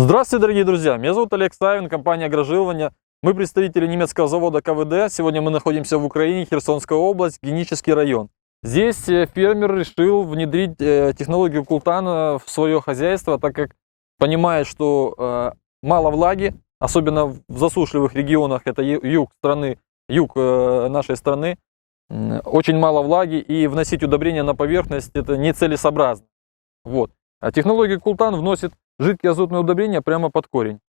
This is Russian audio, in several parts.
Здравствуйте, дорогие друзья! Меня зовут Олег Савин, компания «Агрожилование». Мы представители немецкого завода КВД. Сегодня мы находимся в Украине, Херсонская область, Генический район. Здесь э, фермер решил внедрить э, технологию култана в свое хозяйство, так как понимает, что э, мало влаги, особенно в засушливых регионах, это юг страны, юг нашей страны, очень мало влаги, и вносить удобрения на поверхность это нецелесообразно. Вот. А технология култан вносит жидкие азотные удобрения прямо под корень.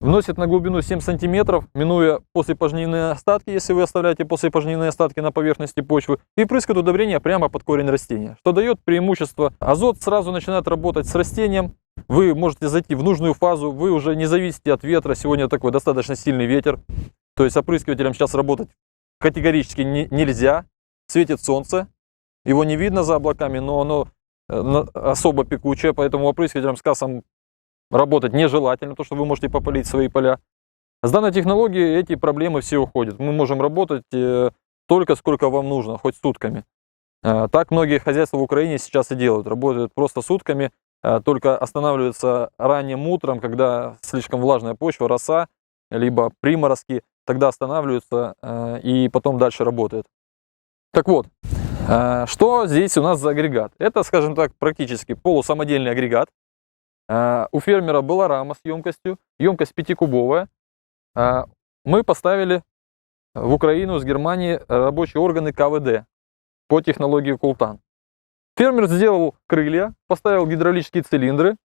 Вносит на глубину 7 см, минуя послепожнивные остатки, если вы оставляете послепожнивные остатки на поверхности почвы, и прыскает удобрения прямо под корень растения, что дает преимущество. Азот сразу начинает работать с растением, вы можете зайти в нужную фазу, вы уже не зависите от ветра, сегодня такой достаточно сильный ветер, то есть опрыскивателем сейчас работать категорически не, нельзя, светит солнце, его не видно за облаками, но оно э, особо пекучее, поэтому опрыскивателем с кассом работать нежелательно, потому что вы можете попалить свои поля. С данной технологией эти проблемы все уходят. Мы можем работать э, столько, сколько вам нужно, хоть сутками. Э, так многие хозяйства в Украине сейчас и делают. Работают просто сутками, э, только останавливаются ранним утром, когда слишком влажная почва, роса, либо приморозки, тогда останавливаются и потом дальше работают. Так вот, что здесь у нас за агрегат? Это, скажем так, практически полусамодельный агрегат, у фермера была рама с емкостью, емкость 5-кубовая. А, мы поставили в Украину с Германии рабочие органы КВД по технологии Култан. Фермер сделал крылья, поставил гидравлические цилиндры.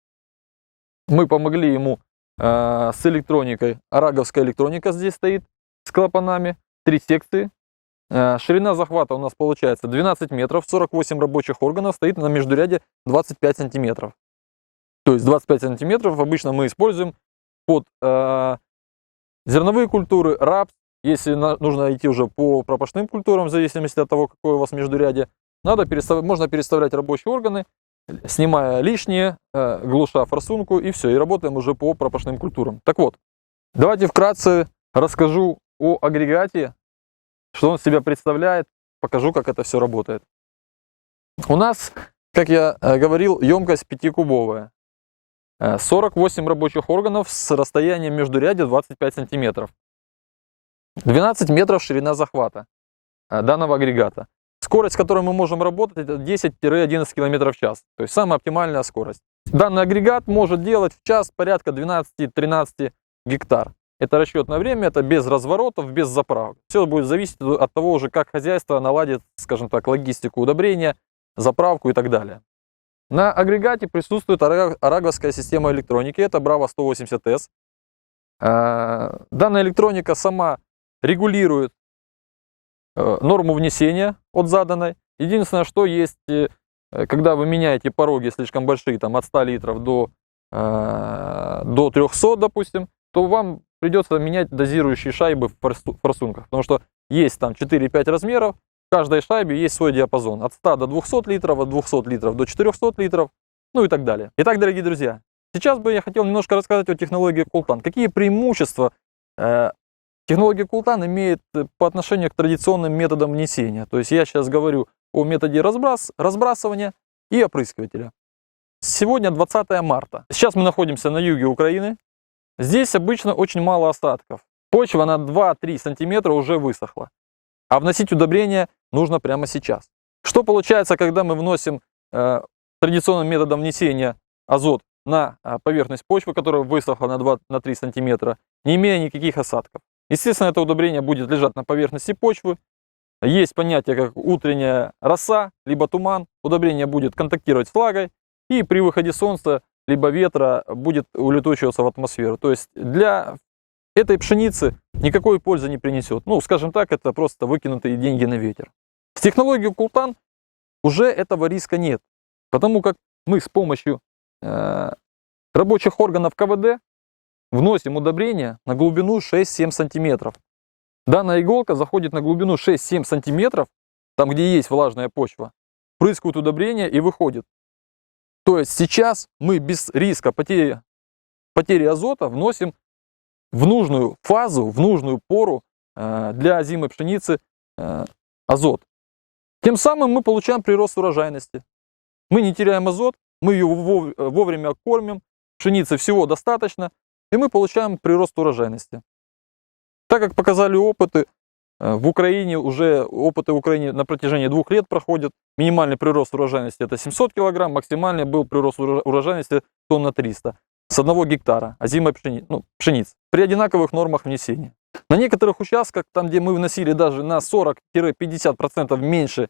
Мы помогли ему а, с электроникой. Араговская электроника здесь стоит с клапанами. Три секции. Ширина захвата у нас получается 12 метров, 48 рабочих органов, стоит на междуряде 25 сантиметров. То есть 25 сантиметров обычно мы используем под э, зерновые культуры, рапс. Если на, нужно идти уже по пропашным культурам, в зависимости от того, какое у вас междурядье, надо перестав, можно переставлять рабочие органы, снимая лишнее, э, глуша форсунку и все, и работаем уже по пропашным культурам. Так вот, давайте вкратце расскажу о агрегате, что он себя представляет, покажу, как это все работает. У нас, как я э, говорил, емкость 5-кубовая. 48 э, рабочих органов с расстоянием между ряде 25 сантиметров. 12 метров ширина захвата э, данного агрегата. Скорость, с которой мы можем работать, это 10-11 км в час. То есть самая оптимальная скорость. Данный агрегат может делать в час порядка 12-13 гектар. Это расчетное время, это без разворотов, без заправок. Все будет зависеть от того уже, как хозяйство наладит, скажем так, логистику удобрения, заправку и так далее. На агрегате присутствует араговская система электроники, это Bravo 180S. А, данная электроника сама регулирует э, норму внесения от заданной. Единственное, что есть, э, когда вы меняете пороги слишком большие, там от 100 литров до, э, до 300, допустим, то вам придется менять дозирующие шайбы в форсунках, потому что есть там 4-5 размеров, в каждой шайбе есть свой диапазон. От 100 до 200 литров, от 200 литров до 400 литров, ну и так далее. Итак, дорогие друзья, сейчас бы я хотел немножко рассказать о технологии Култан. Какие преимущества э, технология Култан имеет э, по отношению к традиционным методам внесения. То есть я сейчас говорю о методе разбрас, разбрасывания и опрыскивателя. Сегодня 20 марта. Сейчас мы находимся на юге Украины. Здесь обычно очень мало остатков. Почва на 2-3 сантиметра уже высохла. А вносить удобрения нужно прямо сейчас. Что получается, когда мы вносим э, традиционным методом внесения азот на э, поверхность почвы, которая высохла на 2-3 сантиметра, не имея никаких осадков? Естественно, это удобрение будет лежать на поверхности почвы. Есть понятие, как утренняя роса, либо туман. Удобрение будет контактировать с влагой, и при выходе солнца либо ветра будет улетучиваться в атмосферу. То есть для этой пшеницы никакой пользы не принесет. Ну, скажем так, это просто выкинутые деньги на ветер. С технологией Култан уже этого риска нет, потому как мы с помощью э, рабочих органов КВД вносим удобрения на глубину 6-7 сантиметров. Данная иголка заходит на глубину 6-7 сантиметров, там где есть влажная почва, прыскают удобрения и выходит. То есть сейчас мы без риска потери, потери азота вносим в нужную фазу, в нужную пору э, для озимой пшеницы э, азот. Тем самым мы получаем прирост урожайности. Мы не теряем азот, мы ее вовремя кормим, пшеницы всего достаточно, и мы получаем прирост урожайности. Так как показали опыты, э, в Украине уже опыты в Украине на протяжении двух лет проходят. Минимальный прирост урожайности это 700 килограмм, максимальный был прирост урожайности тонна 300 с одного гектара озимой пшени, ну, пшеницы при одинаковых нормах внесения. На некоторых участках, там где мы вносили даже на 40-50% меньше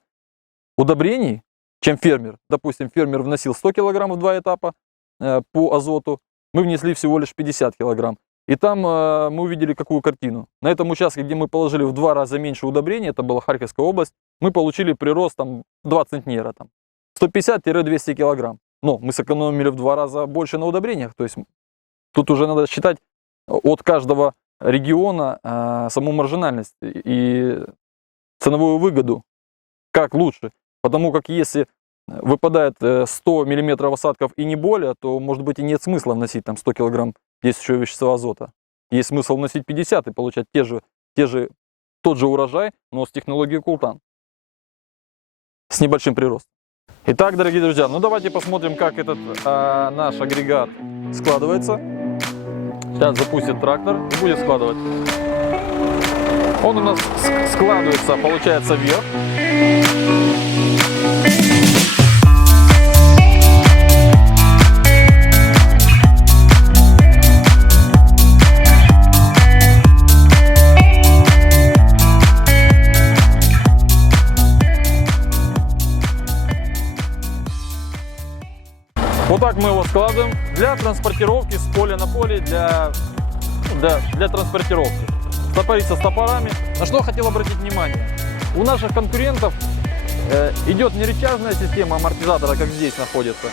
удобрений, чем фермер, допустим, фермер вносил 100 килограмм в два этапа э, по азоту, мы внесли всего лишь 50 килограмм. И там э, мы увидели какую картину. На этом участке, где мы положили в два раза меньше удобрений, это была Харьковская область, мы получили прирост там 2 центнера, там, 150-200 килограмм. Но мы сэкономили в два раза больше на удобрениях. То есть тут уже надо считать от каждого региона э, саму маржинальность и ценовую выгоду, как лучше. Потому как если выпадает э, 100 миллиметров осадков и не более, то, может быть, и нет смысла вносить там 100 килограмм действующего вещества азота. Есть смысл вносить 50 и получать те же, те же, тот же урожай, но с технологией култан. С небольшим приростом. Итак, дорогие друзья, ну давайте посмотрим, как этот а, наш агрегат складывается. Сейчас запустит трактор и будет складывать. Он у нас складывается, получается, вверх. Так мы его складываем для транспортировки с поля на поле, для, для, для транспортировки. Стопорица с топорами. На что хотел обратить внимание. У наших конкурентов э, идет не рычажная система амортизатора, как здесь находится,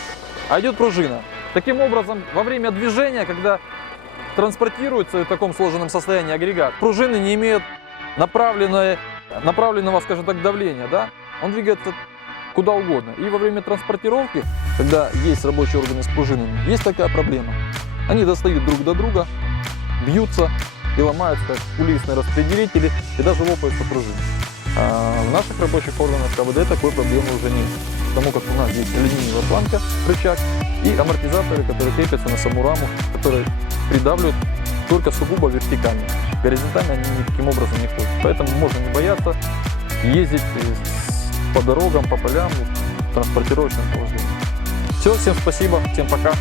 а идет пружина. Таким образом, во время движения, когда транспортируется в таком сложенном состоянии агрегат, пружины не имеют направленное, направленного, скажем так, давления, да? Он двигается куда угодно. И во время транспортировки, когда есть рабочие органы с пружинами, есть такая проблема. Они достают друг до друга, бьются и ломаются как кулисные распределители и даже лопаются пружины. А в наших рабочих органах КВД такой проблемы уже нет. Потому как у нас есть алюминиевая планка, рычаг и амортизаторы, которые крепятся на саму раму, которые придавливают только сугубо вертикально. Горизонтально они никаким образом не ходят. Поэтому можно не бояться ездить по дорогам, по полям в транспортировочном положении. Все, всем спасибо, всем пока.